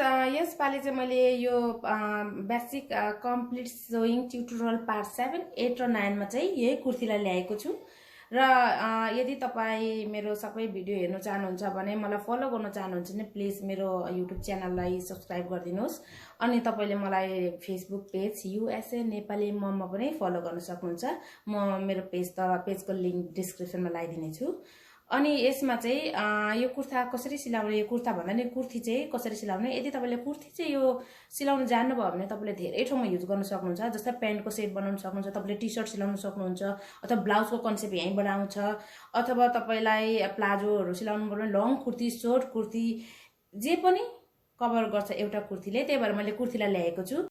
यसपालि चाहिँ मैले यो basic complete showing tutorial part 7, 8 र 9 मा चाहिँ यही कुर्तीलाई ल्याएको छु र यदि तपाई मेरो सबै भिडियो हेर्न चाहनुहुन्छ भने मलाई फलो गर्न चाहनुहुन्छ भने प्लिज मेरो युट्युब च्यानललाई सब्स्क्राइब गरिदिनुहोस् अनि तपाईले मलाई फेसबुक पेज युएसए नेपाली मममा पनि फलो गर्न सक्नुहुन्छ। म मेरो पेजको लिंक डिस्क्रिप्सनमा लगाइदिने छु। अनि यसमा चाहिँ यो कुर्ता कसरी सिलाउने, यो कुर्ता भन्दा नि कुर्ती चाहिँ कसरी सिलाउने, यदि तपाईले कुर्ती चाहिँ यो सिलाउन जान्नुभयो भने तपाईले धेरै ठाउँमा युज गर्न सक्नुहुन्छ। जस्तै प्यान्टको सेट बनाउन सक्नुहुन्छ, तपाईले टी-शर्ट सिलाउन सक्नुहुन्छ, अथवा ब्लाउजको कन्सेप्ट यहीँबाट आउँछ, अथवा तपाईलाई प्लाजोहरु सिलाउनु पर्यो, लङ कुर्ती, शॉर्ट कुर्ती जे पनि कभर गर्छ एउटा कुर्तीले। त्यही भएर मैले कुर्तीलाई ल्याएको छु।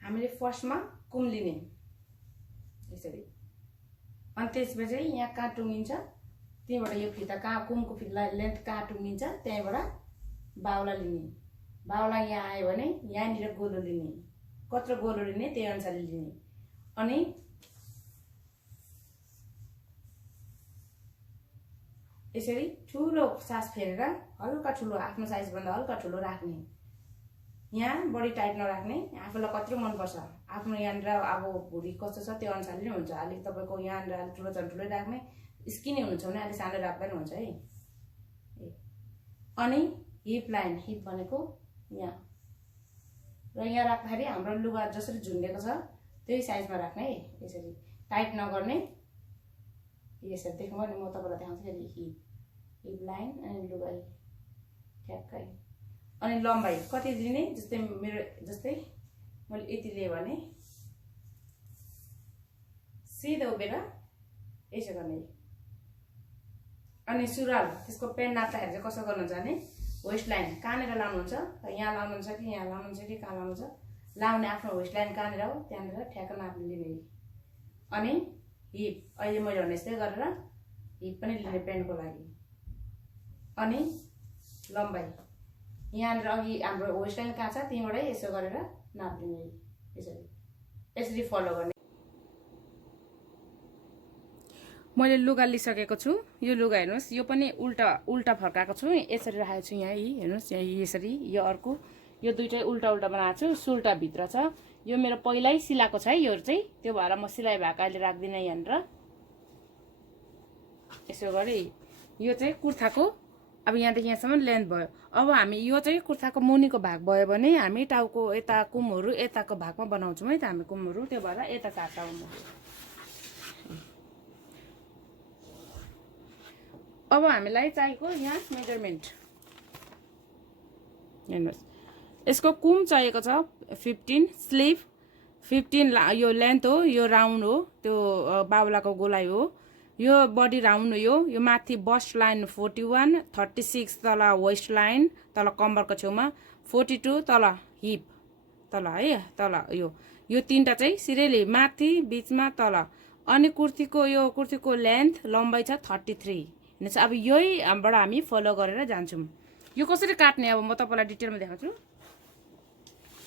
हामीले फर्स्टमा कुम लिने यसरी, अनि त्यसपछि यहाँ कहाँ टुङ्गिन्छ त्यहीबाट यो फिता कहाँ कुमको फिता लेन्थ कहाँ टुङ्गिन्छ त्यहीबाट बाउला लिने। बाउला यहाँ आयो भने यहाँनिर गोलो लिने, कत्रो गोलो लिने त्यही अनुसारले लिने। अनि यसरी ठुलो सास फेरेर हल्का ठुलो, आफ्नो साइज भन्दा हल्का ठुलो राख्ने। यहाँ बडी टाइट नराख्ने, आफूलाई कत्रो मन पर्छ आफ्नो यहाँनिर अब भुडी कस्तो छ त्यो अनुसारले नै हुन्छ। अलिक तपाईको यहाँनिर अलिक ठुलो छ ठुलै राख्ने, स्किनी हुन्छ भने अलि सानो राख्दा पनि हुन्छ है। अनि हिप लाइन, हिप भनेको यहाँ र यहाँ राख्दाखेरि हाम्रो लुगा जसरी झुन्डेको छ त्यही साइजमा राख्ने है। यसरी टाइट नगर्ने, यसरी देख्नु नि म तपाईलाई देखाउँछु। हिप हिप लाइन अनि लुगा ठ्याक्कै। अनि लम्बाई कति दिने, जस्तै मेरो जस्तै मैले यति लिएँ भने सिधा उभिएर यसो गर्ने। अनि सुरुवाल त्यसको पेन नाप्दाखेरि चाहिँ कसो गर्नुहुन्छ भने वेस्ट लाइन कहाँनिर लाउनुहुन्छ, यहाँ लाउनुहुन्छ कि यहाँ लाउनुहुन्छ कि कहाँ लाउनुहुन्छ, लाउने आफ्नो वेस्ट लाइन कहाँनिर हो त्यहाँनिर ठ्याक्क नाप लिने। अनि हिप अहिले मैले भने जस्तै गरेर हिप पनि लिने पेन्टको लागि। अनि लम्बाई यहाँनिर अघि हाम्रो वेस्ट लाइन कहाँ छ त्यहीँबाटै यसो गरेर नाप लिने। यसरी यसरी फलो गर्ने। मैले लुगा लिसकेको छु। यो लुगा हेर्नुस्, यो पनि उल्टा उल्टा फर्काएको छु, यसरी राखेको छु। यहाँ हेर्नुस्, यहाँ यसरी, यो अर्को, यो दुईटै उल्टा उल्टा बनाएको छु। सुल्टा भित्र छ। यो मेरो पहिल्यै सिलाएको छ है यो चाहिँ, त्यो भएर म सिलाइ भएको अहिले राख्दिनँ यहाँनिर। यसो गरी यो चाहिँ कुर्ताको अब यहाँदेखि यहाँसम्म लेन्थ भयो। अब हामी यो चाहिँ कुर्ताको मुनिको भाग भयो भने हामी टाउको यता कुमहरू यताको भागमा बनाउँछौँ है त हामी कुमहरू, त्यो भएर यता काट्छौँ। अब हामीलाई चाहिएको यहाँ मेजरमेन्ट हेर्नुहोस्, यसको कुम चाहिएको छ 15, स्लिभ 15 यो लेन्थ हो, यो राउन्ड हो, त्यो बाउलाको गोलाइ हो, यो बडी राउन्ड हो, यो माथि बस्ट लाइन 41, 36 तल वेस्ट लाइन तल कम्बरको छेउमा, 42 तल हिप तल है तल यो तीनटा चाहिँ सिरेली माथि बिचमा तल। अनि कुर्तीको लेन्थ लम्बाइ छ 33। हेर्नुहोस्, अब यही बाट हामी फलो गरेर जान्छौँ। यो कसरी काट्ने अब म तपाईलाई डिटेलमा देखाउँछु।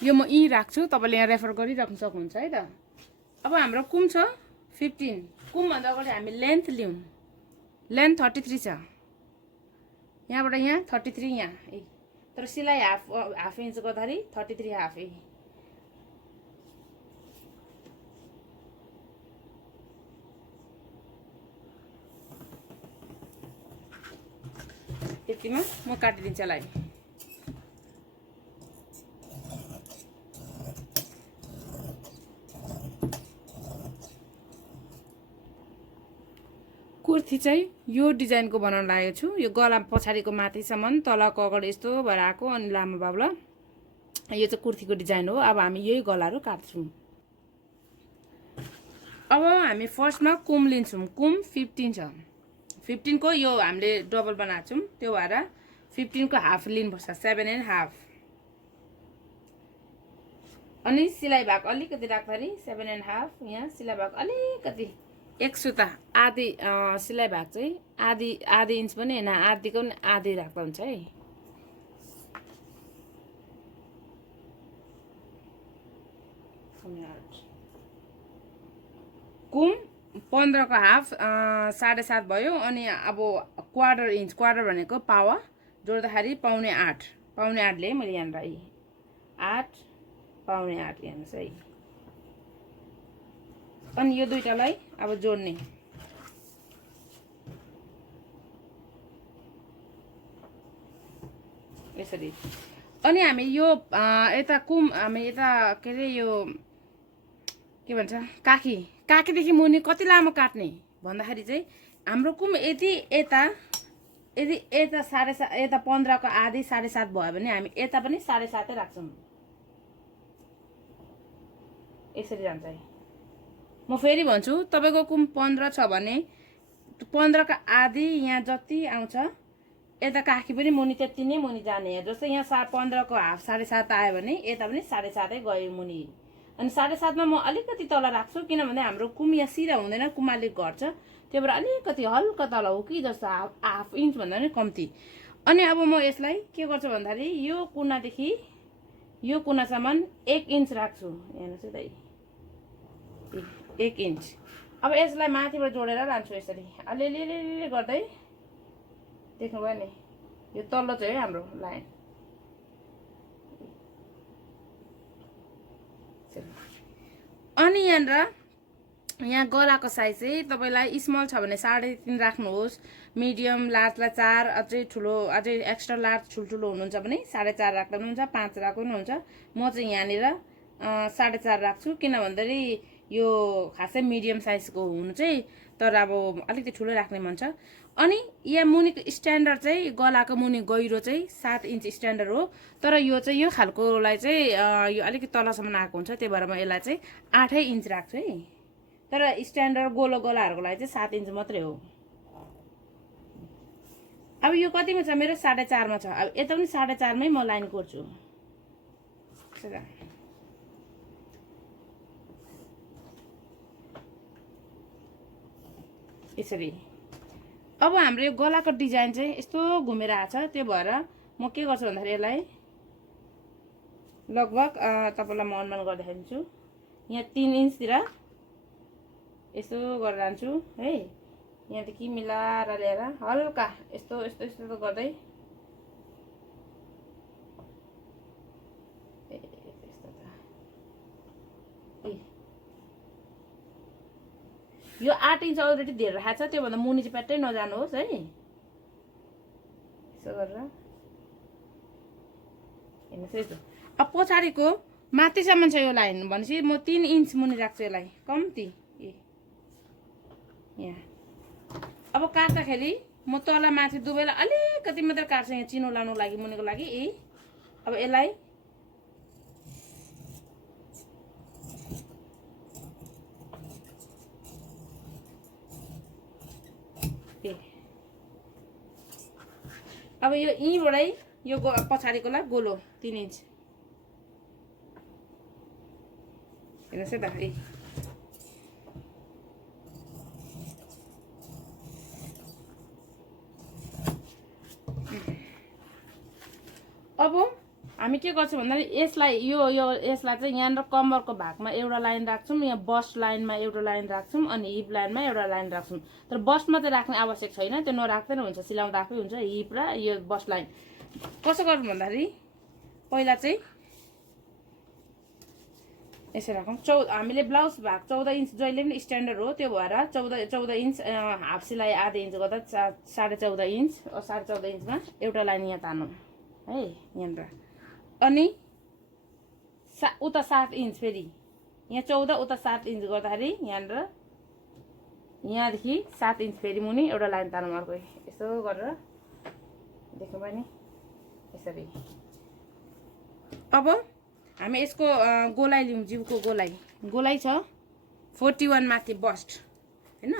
यो म यहीँ राख्छु, तपाईले यहाँ रेफर गरिराख्न सक्नुहुन्छ है त। अब हाम्रो कुम छ 15, कुम भन्दा अगाडि हामी लेन्थ लिउँ। लेन्थ 33 छ, यहाँबाट यहाँ 33 यहाँ तर सिलाइ हाफ इन्च गर्दाखेरि 33 हाफ। यतिमा म काटिदिन्छु यसलाई। कुर्ती चाहिँ यो डिजाइनको बनाउन लागेको छु। यो गला पछाडिको माथिसम्म तलको अगाडि यस्तो भएर आएको, अनि लामो बाबुला, यो चाहिँ कुर्तीको डिजाइन हो। अब हामी यही गलाहरू काट्छौँ। अब हामी फर्स्टमा कुम लिन्छौँ। कुम 15 छ, 15 को यो हामीले डबल बनाएको छौँ, त्यो भएर 15 को हाफ लिनुपर्छ, 7.5। अनि सिलाइ भाग अलिकति राख्दाखेरि 7.5, यहाँ सिलाइ भाग अलिकति एक सुता आधी, सिलाइ भाग चाहिँ आधी इन्च पनि हैन, आधीको पनि आधी राख्दा हुन्छ है। कुम 15 को हाफ 7.5 भयो। अनि अब क्वार्टर इन्च, क्वार्टर भनेको पावा जोड्दाखेरि 7.25 पाउने 8 ले मैले यहाँनिर 8 पाउने 8 हेर्नुहोस् है। अनि यो दुईटालाई अब जोड्ने यसरी। अनि हामी यो यता हामी यता के अरे यो के भन्छ काकीदेखि मुनि कति लामो काट्ने भन्दाखेरि चाहिँ हाम्रो कुम यदि यता 7.5 यता 15 को आधी 7.5 भयो भने हामी यता पनि 7.5 राख्छौँ। यसरी जान्छ है। म फेरि भन्छु, तपाईको कुम 15 छ भने 15 का आधी यहाँ जति आउँछ यता काखी पनि मुनि त्यति नै मुनि जाने। जस्तै यहाँ 15 को हाफ 7.5 आयो भने यता पनि 7.5 गयो मुनि। अनि 7.5 मा म अलिकति तल राख्छु, किनभने हाम्रो कुम यहाँ सिधा हुँदैन, कुम अलिक घट्छ, त्यही भएर अलिकति हल्का तल हो कि जस्तो हाफ इन्च भन्दा पनि कम्ती। अनि अब म यसलाई के गर्छु भन्दाखेरि यो कुनादेखि यो कुनासम्म 1 इन्च राख्छु। हेर्नुहोस् है, 1 इन्च। अब यसलाई माथिबाट जोडेर लान्छु यसरी अलिअलि गर्दै। देख्नुभयो नि, यो तल्लो चाहिँ हाम्रो लाइन। अनि यहाँ गलाको साइज चाहिँ तपाईलाई स्मल छ भने 3.5 राख्नुहोस्, मिडियम लार्जलाई 4, अझै ठुलो अझै एक्स्ट्रा लार्ज ठुल्ठुलो हुनुहुन्छ भने 4.5 राख्दा पनि हुन्छ, 5 राख्दा पनि हुन्छ। म चाहिँ यहाँनिर 4.5 राख्छु, किन भन्दाखेरि यो खासै मिडियम साइजको हुनु चाहिँ, तर अब अलिकति ठुलो राख्ने मन छ। अनि यहाँ मुनिको स्ट्यान्डर्ड चाहिँ गलाको मुनि गहिरो चाहिँ 7 इन्च स्ट्यान्डर्ड हो, तर यो चाहिँ यो खालकोलाई चाहिँ यो अलिकति तलसम्म आएको हुन्छ, त्यही भएर म यसलाई चाहिँ 8 इन्च राख्छु है। तर स्ट्यान्डर्ड गोलो गलाहरूको लागि चाहिँ 7 इन्च मात्रै हो। अब यो कतिमा छ मेरो 4.5 मा छ। अब यता पनि 4.5 मै म लाइन कोर्छु यसरी। अब हाम्रो यो गलाको डिजाइन चाहिँ यस्तो घुमेर आछ, त्यो भएर म के गर्छु भन्दाखेरि यसलाई लगभग तपाईलाई म अनुमान गर्दै दिन्छु। यहाँ 3 इन्चतिर यसो गरेर लान्छु है। यहाँदेखि मिलाएर ल्याएर हल्का यस्तो यस्तो यस्तो गर्दै यो 8 इन्च अलरेडी धेरै राखेको छ, त्यो भन्दा मुनि चाहिँ प्याट्टै नजानुहोस् है। यसो गरेर हेर्नुहोस् यस्तो। अब पछाडिको माथिसम्म छ यो लाइन भनेपछि म 3 इन्च मुनि राख्छु यसलाई कम्ती यहाँ। अब काट्दाखेरि म तल माथि दुवैलाई अलिकति मात्र काट्छु यहाँ चिनो लाउनु लागि मुनिको लागि। अब यसलाई अब यो यहीँबाटै यो पछाडिकोलाई गोलो 3 इन्च हेर्नुहोस् है त। अब हामी के गर्छौँ भन्दाखेरि यसलाई यसलाई चाहिँ यहाँनिर कम्मरको भागमा एउटा लाइन राख्छौँ, यहाँ बस्ट लाइनमा एउटा लाइन राख्छौँ, अनि हिप लाइनमा एउटा लाइन राख्छौँ। तर बस्टमा चाहिँ राख्ने आवश्यक छैन, त्यो नराख्दै हुन्छ, सिलाउँदा आफै हुन्छ। हिप र यो बस्ट लाइन कसो गर्नु भन्दाखेरि पहिला चाहिँ यसरी राखौँ। हामीले ब्लाउज भाग 14 इन्च जहिले पनि स्ट्यान्डर्ड हो, त्यो भएर 14 इन्च हाफ सिलाइ आधा इन्च गर्दा 14.5 इन्च 14.5 इन्चमा एउटा लाइन यहाँ तानौँ है यहाँनिर। अनि उता 7 इन्च फेरि यहाँ 14 उता 7 इन्च गर्दाखेरि यहाँनिर यहाँदेखि 7 इन्च फेरि मुनि एउटा लाइन तानौँ अर्को यसो गरेर। देख्नुभयो नि यसरी। अब हामी यसको गोलाइ लिउँ, जिउको गोलाइ छ 41 माथि बस्ट हैन।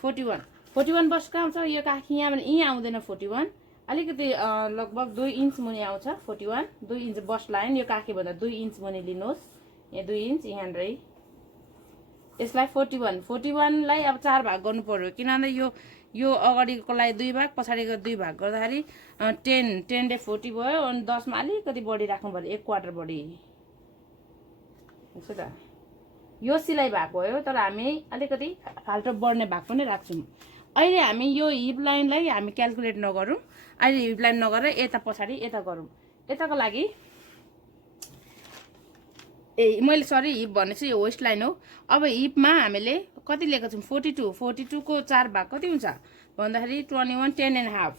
41 बस्ट कहाँ आउँछ? यो काखी यहाँ भने यहीँ आउँदैन 41, अलिकति लगभग 2 इन्च मुनि आउँछ 41। 2 इन्च बस्ट लाइन, यो काखी भन्दा 2 इन्च मुनि लिनुहोस्, यहाँ 2 इन्च यहाँनिर। यसलाई 41 लाई अब 4 भाग गर्नु पर्यो, किनभने यो अगाडिकोलाई 2 भाग पछाडिको 2 भाग गर्दाखेरि 10 ले 40 भयो। अनि 10 मा अलिकति बढी राख्नु पर्यो, 1 क्वार्टर बढी। यसो त यो सिलाइ भाग भयो, तर हामी अलिकति फाल्टो बढ्ने भाग पनि राख्छौँ। अहिले हामी यो हिप लाइनलाई हामी क्याल्कुलेट नगरौँ, अहिले हिप लाइन नगरेर यता पछाडि यता गरौँ। यताको लागि ए मैले सरी हिप भनेछु यो वेस्ट लाइन हो। अब हिपमा हामीले कति लिएको छौँ 42 42 को 4 भाग कति हुन्छ भन्दाखेरि 21 10.5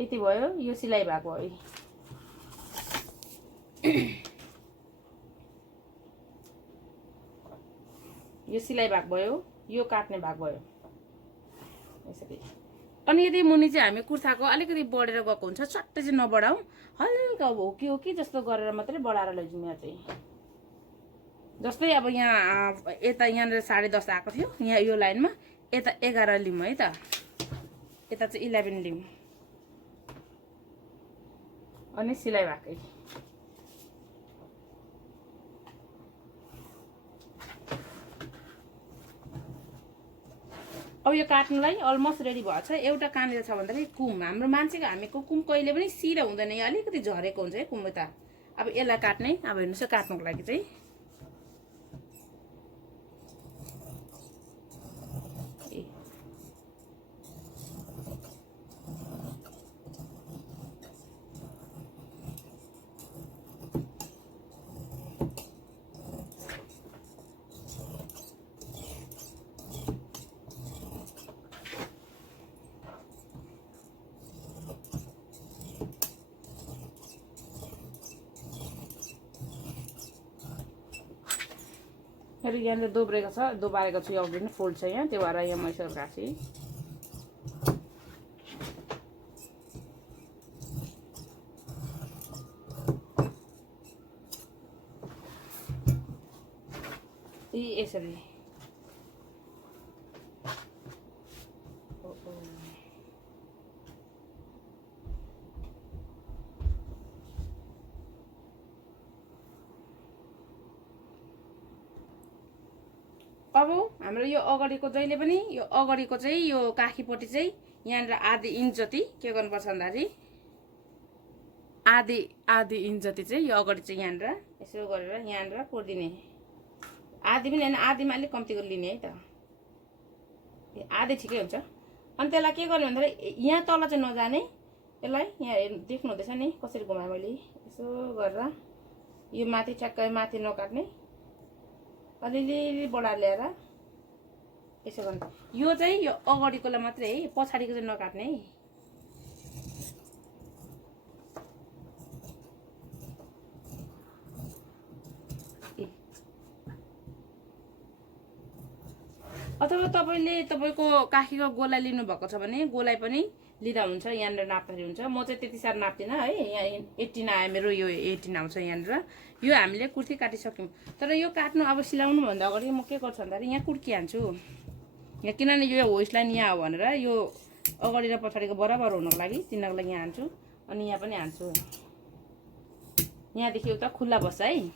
यति भयो। यो सिलाइ भाग भयो। यो सिलाइ भाग भयो, यो काट्ने भाग भयो यसरी। अनि यदि मुनि चाहिँ हामी कुर्ताको अलिकति बढेर गएको हुन्छ चट्टै चाहिँ नबढाउँ, हल्का हो कि जस्तो गरेर मात्रै बढाएर लैजाउँ। यहाँ चाहिँ जस्तै अब यहाँ यता यहाँनिर 10.5 आएको थियो, यहाँ यो लाइनमा यता 11 लिउँ है त, यता चाहिँ 11 लिउँ। अनि सिलाइ भागै अब यो काट्नुलाई अलमोस्ट रेडी भएको छ। एउटा कहाँनिर छ भन्दाखेरि कुम, हाम्रो मान्छेको हामीको कुम कहिले पनि सिधा हुँदैन, यो अलिकति झरेको हुन्छ है कुम त। अब यसलाई काट्ने, अब हेर्नुहोस् काट्नुको लागि चाहिँ मेरो यहाँनिर दोब्रेको छ, दोबारेको छु अघि नै फोल्ड छ यहाँ, त्यो भएर यहाँ मैसर घाँसी यसरी। अब हाम्रो यो अगाडिको जहिले पनि यो अगाडिको चाहिँ यो काखीपट्टि चाहिँ यहाँनिर आधी इंच जति के गर्नुपर्छ भन्दाखेरि आधी इंच जति चाहिँ यो अगाडि चाहिँ यहाँनिर यसो गरेर यहाँनिर कोर्दिने। आधी पनि हैन, आधीमा अलिक कम्ती गरेर लिने है त, आधी ठिकै हुन्छ। अनि त्यसलाई के गर्ने भन्दाखेरि यहाँ तल चाहिँ नजाने, यसलाई यहाँ देख्नु हुँदैछ नि कसरी घुमाएँ मैले, यसो गरेर यो माथि ठ्याक्कै माथि नकाट्ने, अलिअलि बढाएर ल्याएर यसो गर्ने। यो चाहिँ यो अगाडिकोलाई मात्रै है, पछाडिको चाहिँ नकाट्ने है। अथवा तपाईले तपाईको काखीको गोलाई लिनु भएको छ भने गोलाई पनि लिदा हुन्छ, यहाँनिर नाप्दाखेरि हुन्छ। म चाहिँ त्यति साह्रो नाप्दिन है, यहाँ 18 आयो मेरो, यो 18 आउँछ यहाँनिर। यो हामीले कुर्ती काटिसक्यौँ। तर यो काट्नु अब सिलाउनु भन्दा अगाडि म के गर्छु भन्दाखेरि यहाँ कुर्की हान्छु यहाँ, किनभने यो वेस्ट लाइन यहाँ हो भनेर यो अगाडि र पछाडिको बराबर हुनको लागि तिनीहरूको लागि यहाँ हान्छु। अनि यहाँ पनि हान्छु, यहाँदेखि उता खुल्ला बस्छ है।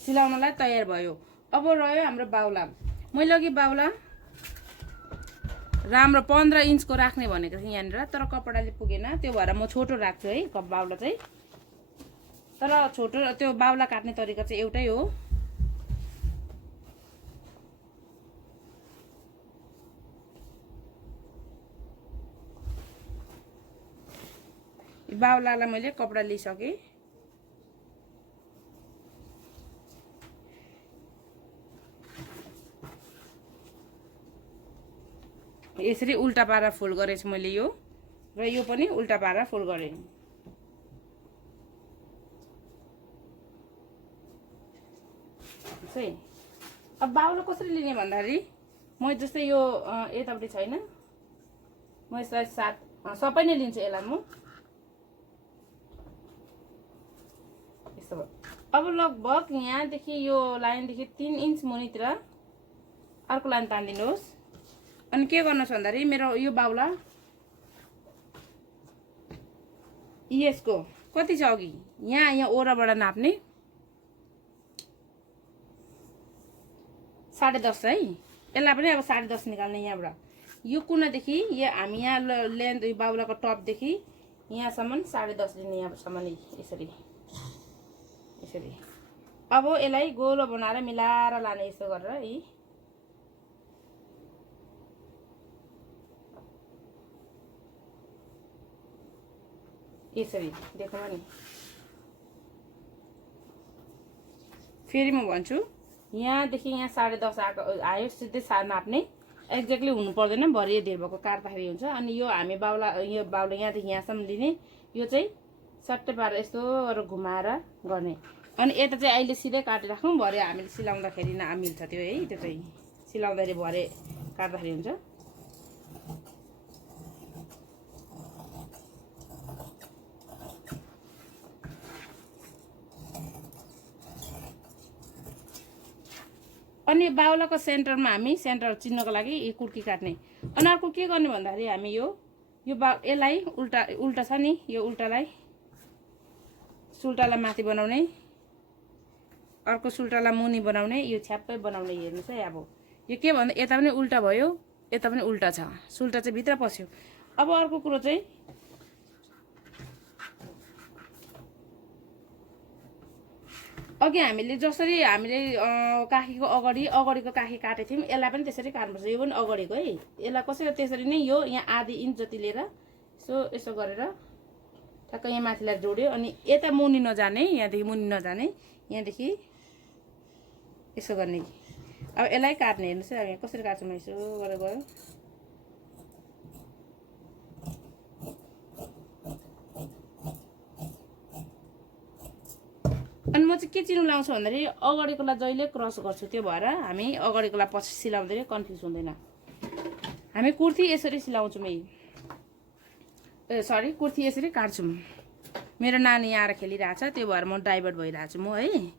सिलाउनलाई तयार भयो। अब रह्यो हाम्रो बाउला। मैले अघि बाउला राम्रो 15 इन्चको राख्ने भनेको थिएँ यहाँनिर, तर कपडाले पुगेन, त्यो भएर म छोटो राख्छु है बाउला चाहिँ। तर छोटो त्यो बाउला काट्ने तरिका चाहिँ एउटै हो। बाउलालाई मैले कपडा लिइसकेँ। यसरी उल्टा पारेर फोल्ड गरेछु मैले यो, र यो पनि उल्टा पारेर फोल्ड गरेँ। सही। अब बाउला कसरी लिने भन्दाखेरि म जस्तै यो यतापट्टि छैन, म यसलाई सबै नै लिन्छु यसलाई म यस्तो भयो। अब लगभग यहाँदेखि यो लाइनदेखि 3 इन्च मुनितिर अर्को लाइन तानिदिनुहोस्। अनि के गर्नुहोस् भन्दाखेरि मेरो यो बाउला यसको कति छ अघि यहाँ ओराबाट नाप्ने 10.5 है, यसलाई पनि अब 10.5 निकाल्ने यहाँबाट। यो कुनादेखि हामी यहाँ लेन्थ बाउलाको टपदेखि यहाँसम्म 10.5 लिने, यहाँसम्म यसरी यसरी। अब यसलाई गोलो बनाएर मिलाएर लाने, यसो गरेर यसरी देखाउँ नि। फेरि म भन्छु, यहाँदेखि यहाँ 10.5 आयो, सिधै नाप्ने, एक्ज्याक्टली हुनु पर्दैन, भरे धेर भएको काट्दाखेरि हुन्छ। अनि यो हामी यो बाउला यहाँदेखि यहाँसम्म लिने, यो चाहिँ सट्टै पारेर यस्तो गरेर घुमाएर गर्ने। अनि यता चाहिँ अहिले सिधै काटिराखौँ, भरे हामीले सिलाउँदाखेरि मिल्छ त्यो है, त्यो चाहिँ सिलाउँदाखेरि भरे काट्दाखेरि हुन्छ। अनि बाउलाको सेन्टरमा हामी सेन्टर चिन्नको लागि यो कुर्की काट्ने। अनि अर्को के गर्ने भन्दाखेरि हामी यो यसलाई उल्टा छ नि, यो सुल्टालाई माथि बनाउने, अर्को सुल्टालाई मुनि बनाउने, यो छ्याप्पै बनाउने। हेर्नुहोस् है, अब यो के भन्दा यता पनि उल्टा भयो, यता पनि उल्टा छ, सुल्टा चाहिँ भित्र पस्यो। अब अर्को कुरो चाहिँ अघि हामीले जसरी काखीको अगाडिको काखी काटेको थियौँ, यसलाई पनि त्यसरी काट्नुपर्छ। यो पनि अगाडिको है, यसलाई कसरी त्यसरी नै यो यहाँ आधी इन्च जति लिएर यसो गरेर ठ्याक्क यहाँ माथिलाई जोड्यो। अनि यता मुनि नजाने, यहाँदेखि मुनि नजाने, यहाँदेखि यसो गर्ने कि अब यसलाई काट्ने। हेर्नुहोस् है, अब यहाँ कसरी काट्छु म, यसो गरेर गयो। अनि म चाहिँ के चिन्नु लाउँछु भन्दाखेरि अगाडिकोलाई जहिले क्रस गर्छु, त्यो भएर हामी अगाडिकोलाई पछि सिलाउँदाखेरि कन्फ्युज हुँदैन। हामी कुर्ती यसरी सिलाउँछौँ सरी, कुर्ती यसरी काट्छौँ। मेरो नानी यहाँ आएर खेलिरहेछ, त्यो भएर म डाइभर्ट भइरहेको छु म है।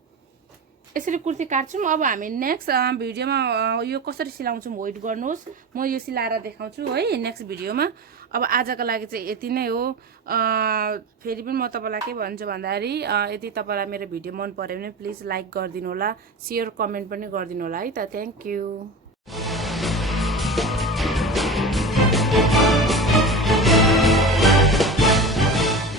यसरी कुर्ती काट्छौँ। अब हामी नेक्स्ट भिडियोमा यो कसरी सिलाउँछौँ वेट गर्नुहोस्, म यो सिलाएर देखाउँछु है नेक्स्ट भिडियोमा। अब आजको लागि चाहिँ यति नै हो। फेरि पनि म तपाईँलाई के भन्छु भन्दाखेरि यदि तपाईँलाई मेरो भिडियो मन पर्यो भने प्लिज लाइक गरिदिनु होला, सेयर कमेन्ट पनि गरिदिनु होला है त। Thank you.